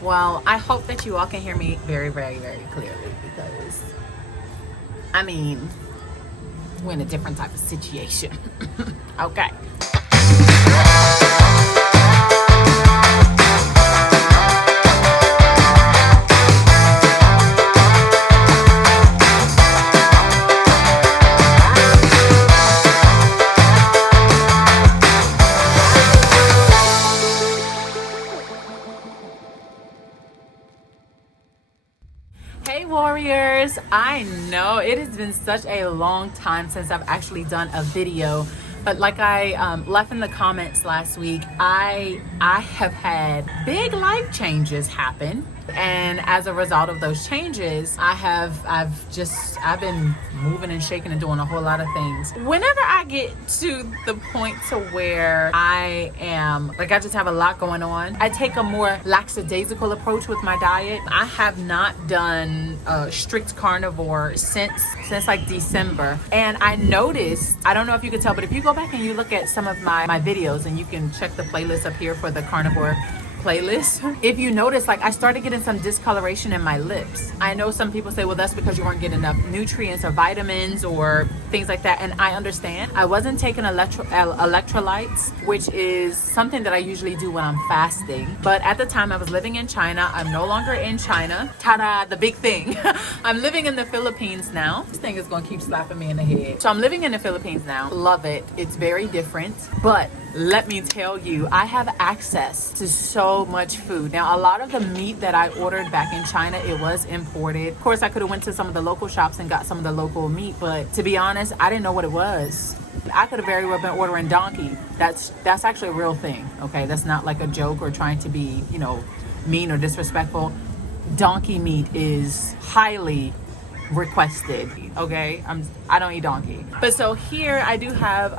Well, I hope that you all can hear me very, very, very clearly because, I mean, we're in a different type of situation. Okay. Hey warriors, I know it has been such a long time since I've actually done a video, but like I left in the comments last week, I have had big life changes happen, and as a result of those changes, I've been moving and shaking and doing a whole lot of things. Whenever I get to the point to where I just have a lot going on, I take a more lackadaisical approach with my diet. I have not done strict carnivore since like December, and I noticed, I don't know if you could tell, but if you go back and you look at some of my videos, and you can check the playlist up here for the carnivore playlist, if you notice, like, I started getting some discoloration in my lips. I know some people say, well, that's because you weren't getting enough nutrients or vitamins or things like that, and I understand. I wasn't taking electrolytes, which is something that I usually do when I'm fasting, but at the time I was living in China. I'm no longer in China. Ta-da, the big thing. I'm living in the Philippines now. This thing is gonna keep slapping me in the head. So I'm living in the Philippines now. Love it. It's very different, but let me tell you, I have access to so much food. Now, a lot of the meat that I ordered back in China, it was imported. Of course, I could have went to some of the local shops and got some of the local meat, but to be honest, I didn't know what it was. I could have very well been ordering donkey. That's actually a real thing, okay? That's not like a joke or trying to be, you know, mean or disrespectful. Donkey meat is highly requested, okay? I don't eat donkey, but so here I do have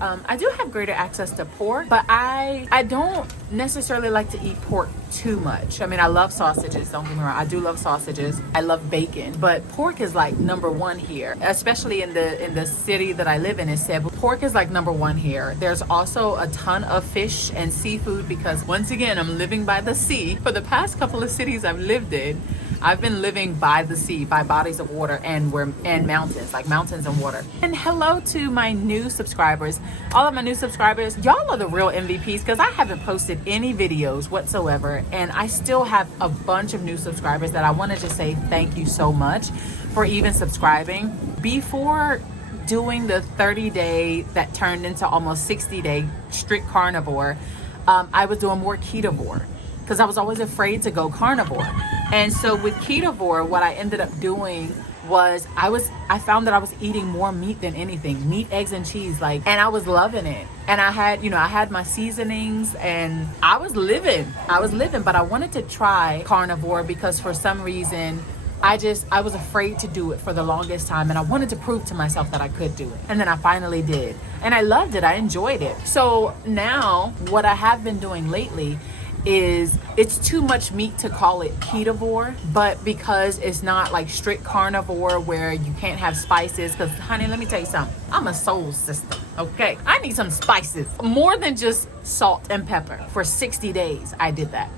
greater access to pork, but I don't necessarily like to eat pork too much. I mean, I love sausages, don't get me wrong, I do love sausages, I love bacon, but pork is like number one here, especially in the city that I live in Cebu. Pork is like number one here. There's also a ton of fish and seafood because, once again, I'm living by the sea. For the past couple of cities I've lived in, I've been living by the sea, by bodies of water and mountains, like mountains and water. And hello to my new subscribers. All of my new subscribers, y'all are the real MVPs because I haven't posted any videos whatsoever, and I still have a bunch of new subscribers that I want to just say thank you so much for even subscribing. Before doing the 30-day that turned into almost 60-day strict carnivore, I was doing more ketovore because I was always afraid to go carnivore. And so with ketovore, what I ended up doing was I found that I was eating more meat than anything, meat, eggs, and cheese, and I was loving it. And I had my seasonings, and I was living, but I wanted to try carnivore because for some reason I was afraid to do it for the longest time, and I wanted to prove to myself that I could do it. And then I finally did, and I loved it. I enjoyed it. So now what I have been doing lately is, it's too much meat to call it ketovore, but because it's not like strict carnivore where you can't have spices, because honey, let me tell you something, I'm a soul sister, okay? I need some spices, more than just salt and pepper. For 60 days I did that.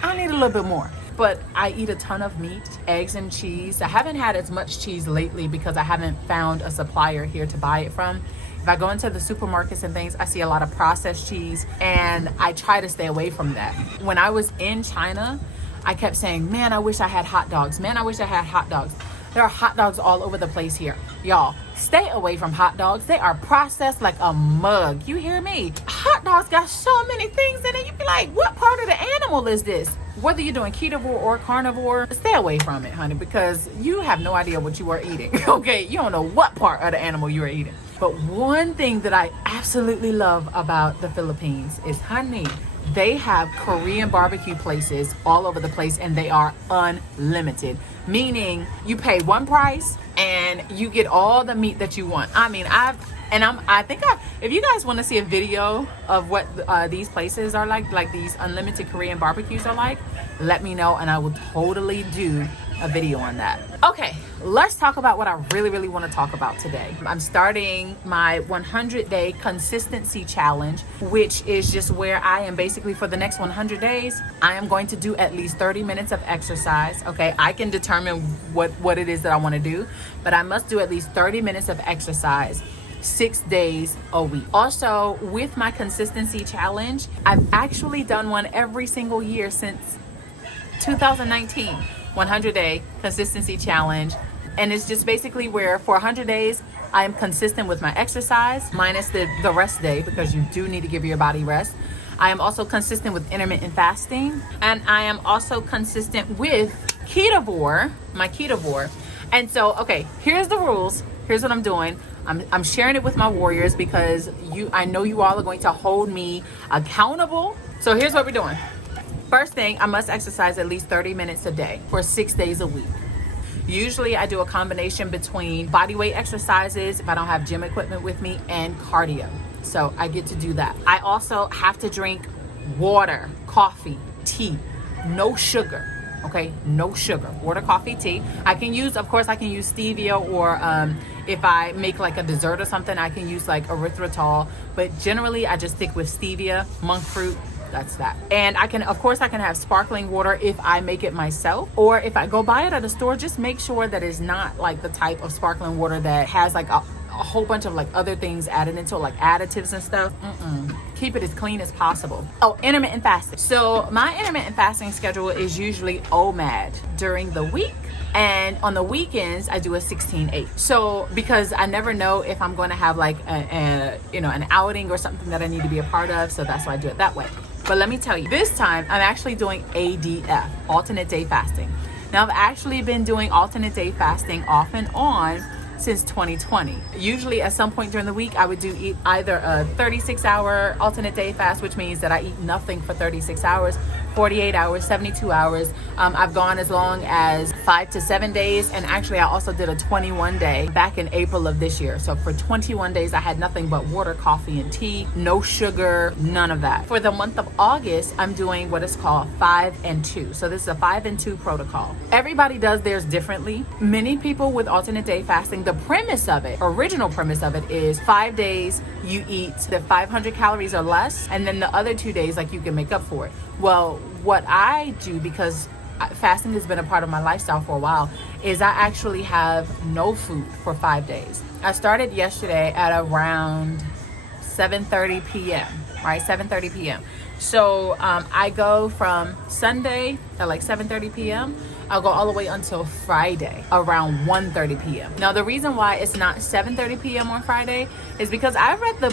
I need a little bit more, but I eat a ton of meat, eggs, and cheese. I haven't had as much cheese lately because I haven't found a supplier here to buy it from. If I go into the supermarkets and things, I see a lot of processed cheese, and I try to stay away from that. When I was in China, I kept saying, man, I wish I had hot dogs. Man, I wish I had hot dogs. There are hot dogs all over the place here. Y'all, stay away from hot dogs. They are processed like a mug. You hear me? Hot dogs got so many things in it. You be like, what part of the animal is this? Whether you're doing ketovore or carnivore, stay away from it, honey, because you have no idea what you are eating, okay? You don't know what part of the animal you are eating. But one thing that I absolutely love about the Philippines is, honey, they have Korean barbecue places all over the place, and they are unlimited. Meaning you pay one price and you get all the meat that you want. I mean, if you guys want to see a video of what these places are like these unlimited Korean barbecues are like, let me know, and I will totally do a video on that. Okay, let's talk about what I really want to talk about today. I'm starting my 100-day consistency challenge, which is just where I am basically for the next 100 days, I am going to do at least 30 minutes of exercise. Okay, I can determine what it is that I want to do, but I must do at least 30 minutes of exercise 6 days a week. Also, with my consistency challenge, I've actually done one every single year since 2019. 100-day consistency challenge, and it's just basically where for 100 days I am consistent with my exercise minus the rest day, because you do need to give your body rest. I am also consistent with intermittent fasting, and I am also consistent with ketovore, my ketovore. And so, okay, here's the rules. Here's what I'm doing. I'm sharing it with my warriors because I know you all are going to hold me accountable. So here's what we're doing. First thing, I must exercise at least 30 minutes a day for 6 days a week. Usually I do a combination between body weight exercises if I don't have gym equipment with me and cardio. So I get to do that. I also have to drink water, coffee, tea, no sugar. Okay, no sugar, water, coffee, tea. I can use stevia, or if I make like a dessert or something, I can use like erythritol, but generally I just stick with stevia, monk fruit. That's that. And I can have sparkling water if I make it myself, or if I go buy it at a store, just make sure that it's not like the type of sparkling water that has like a whole bunch of like other things added into it, like additives and stuff. Keep it as clean as possible. Oh, intermittent fasting. So my intermittent fasting schedule is usually OMAD during the week, and on the weekends I do a 16/8. So because I never know if I'm going to have like an outing or something that I need to be a part of, so that's why I do it that way. But let me tell you, this time I'm actually doing ADF, alternate day fasting. Now I've actually been doing alternate day fasting off and on since 2020. Usually at some point during the week, I would do either a 36-hour alternate day fast, which means that I eat nothing for 36 hours, 48 hours, 72 hours. I've gone as long as 5 to 7 days. And actually I also did a 21-day back in April of this year. So for 21 days, I had nothing but water, coffee, and tea, no sugar, none of that. For the month of August, I'm doing what is called 5 and 2. So this is a 5 and 2 protocol. Everybody does theirs differently. Many people with alternate day fasting, the original premise of it is 5 days you eat the 500 calories or less, and then the other 2 days like you can make up for it. Well, what I do, because fasting has been a part of my lifestyle for a while, is I actually have no food for 5 days. I started yesterday at around 7:30 p.m. right? 7:30 p.m. So I go from Sunday at like 7:30 p.m. I'll go all the way until Friday around 1:30 p.m. Now the reason why it's not 7:30 p.m. on Friday is because I read the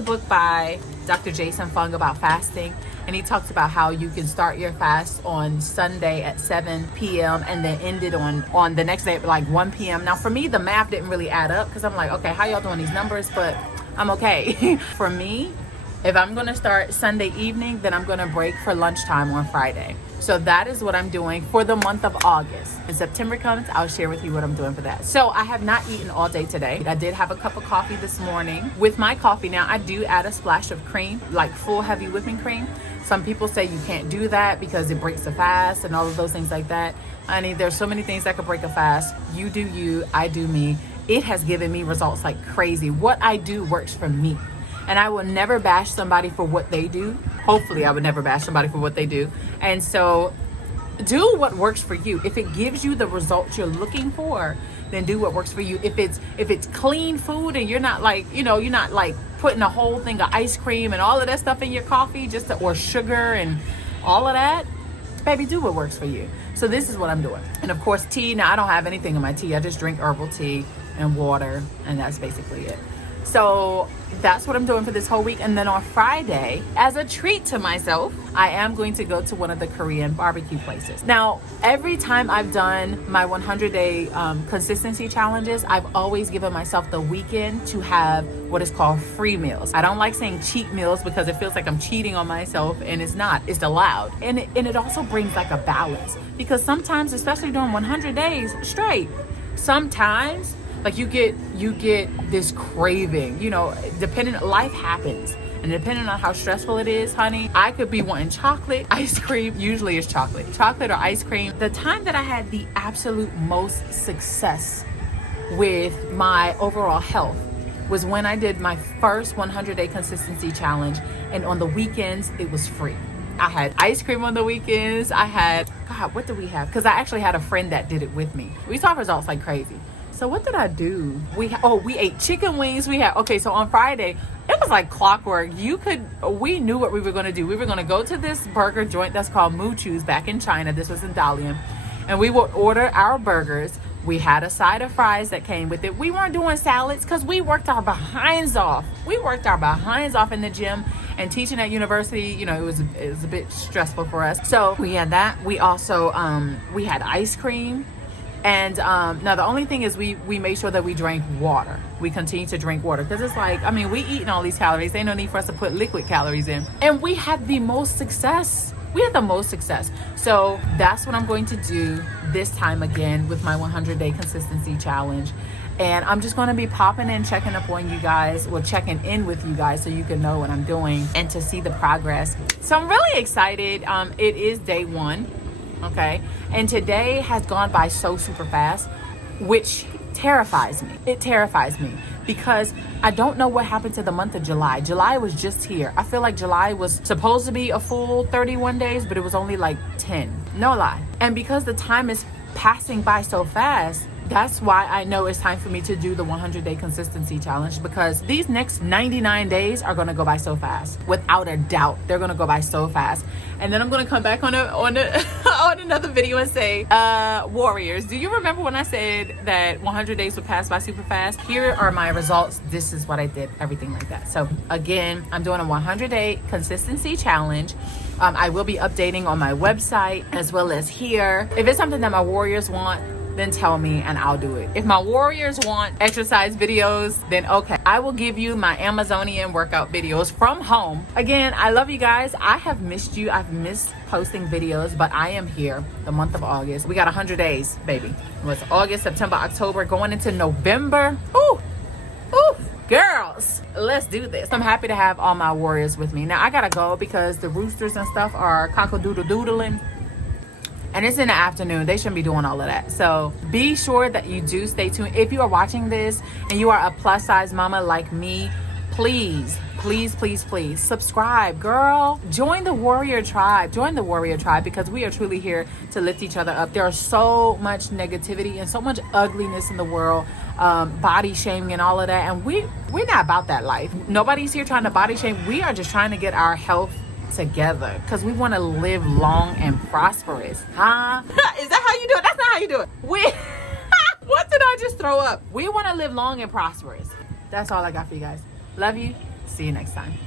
book by Dr. Jason Fung about fasting, and he talks about how you can start your fast on Sunday at 7 p.m. and then end it on the next day at like 1 p.m. Now for me, the math didn't really add up, because I'm like, okay, how y'all doing these numbers? But I'm okay. For me, if I'm gonna start Sunday evening, then I'm gonna break for lunchtime on Friday. So that is what I'm doing for the month of August. When September comes, I'll share with you what I'm doing for that. So I have not eaten all day today. I did have a cup of coffee this morning. With my coffee now, I do add a splash of cream, like full heavy whipping cream. Some people say you can't do that because it breaks a fast and all of those things like that. Honey, there's so many things that could break a fast. You do you, I do me. It has given me results like crazy. What I do works for me. And I will never bash somebody for what they do. Hopefully I would never bash somebody for what they do. And so do what works for you. If it gives you the results you're looking for, then do what works for you. If it's clean food and you're not like, you're not like putting a whole thing of ice cream and all of that stuff in your coffee, or sugar and all of that, baby, do what works for you. So this is what I'm doing. And of course, tea. Now I don't have anything in my tea. I just drink herbal tea and water, and that's basically it. So that's what I'm doing for this whole week. And then on Friday, as a treat to myself, I am going to go to one of the Korean barbecue places. Now, every time I've done my 100-day consistency challenges, I've always given myself the weekend to have what is called free meals. I don't like saying cheat meals because it feels like I'm cheating on myself, and it's not. It's allowed. And it also brings like a balance, because sometimes, especially during 100 days straight, sometimes like you get this craving, depending, life happens. And depending on how stressful it is, honey, I could be wanting chocolate, ice cream. Usually it's chocolate or ice cream. The time that I had the absolute most success with my overall health was when I did my first 100-day consistency challenge, and on the weekends it was free. I had ice cream on the weekends. I had, God, what did we have? Because I actually had a friend that did it with me. We saw results like crazy. So what did I do? We ate chicken wings. So on Friday, it was like clockwork. We knew what we were going to do. We were going to go to this burger joint that's called Moo-Choo's back in China. This was in Dalian. And we would order our burgers. We had a side of fries that came with it. We weren't doing salads because we worked our behinds off. We worked our behinds off in the gym, and teaching at university, you know, it was a bit stressful for us. So we had that. We also, we had ice cream. And now the only thing is we made sure that we drank water. We continue to drink water because it's like, I mean, we eating all these calories. Ain't no need for us to put liquid calories in. And we had the most success. So that's what I'm going to do this time again with my 100-day consistency challenge. And I'm just going to be popping in, checking up on you guys, checking in with you guys so you can know what I'm doing and to see the progress. So I'm really excited. It is day 1. Okay. And today has gone by so super fast, which terrifies me. It terrifies me because I don't know what happened to the month of July. July was just here. I feel like July was supposed to be a full 31 days, but it was only like 10. No lie. And because the time is passing by so fast, that's why I know it's time for me to do the 100-day consistency challenge, because these next 99 days are going to go by so fast. Without a doubt, they're going to go by so fast. And then I'm going to come back on another video and say, warriors, do you remember when I said that 100 days would pass by super fast? Here are my results. This is what I did, everything like that. So again, I'm doing a 100-day consistency challenge. I will be updating on my website as well as here. If it's something that my warriors want, then tell me and I'll do it. If my warriors want exercise videos, then okay. I will give you my Amazonian workout videos from home. Again, I love you guys. I have missed you. I've missed posting videos, but I am here the month of August. We got 100 days, baby. It's August, September, October, going into November. Ooh, girls, let's do this. I'm happy to have all my warriors with me. Now I gotta go because the roosters and stuff are cock-a-doodle-doodling. And it's in the afternoon. They shouldn't be doing all of that. So be sure that you do stay tuned. If you are watching this and you are a plus size mama like me, please subscribe, girl. Join the warrior tribe. Because we are truly here to lift each other up. There is so much negativity and so much ugliness in the world, body shaming and all of that. And we're not about that life. Nobody's here trying to body shame. We are just trying to get our health together because we want to live long and prosperous. Is that how you do it? That's not how you do it. What did I just throw up? We want to live long and prosperous. That's all I got for you guys. Love you. See you next time.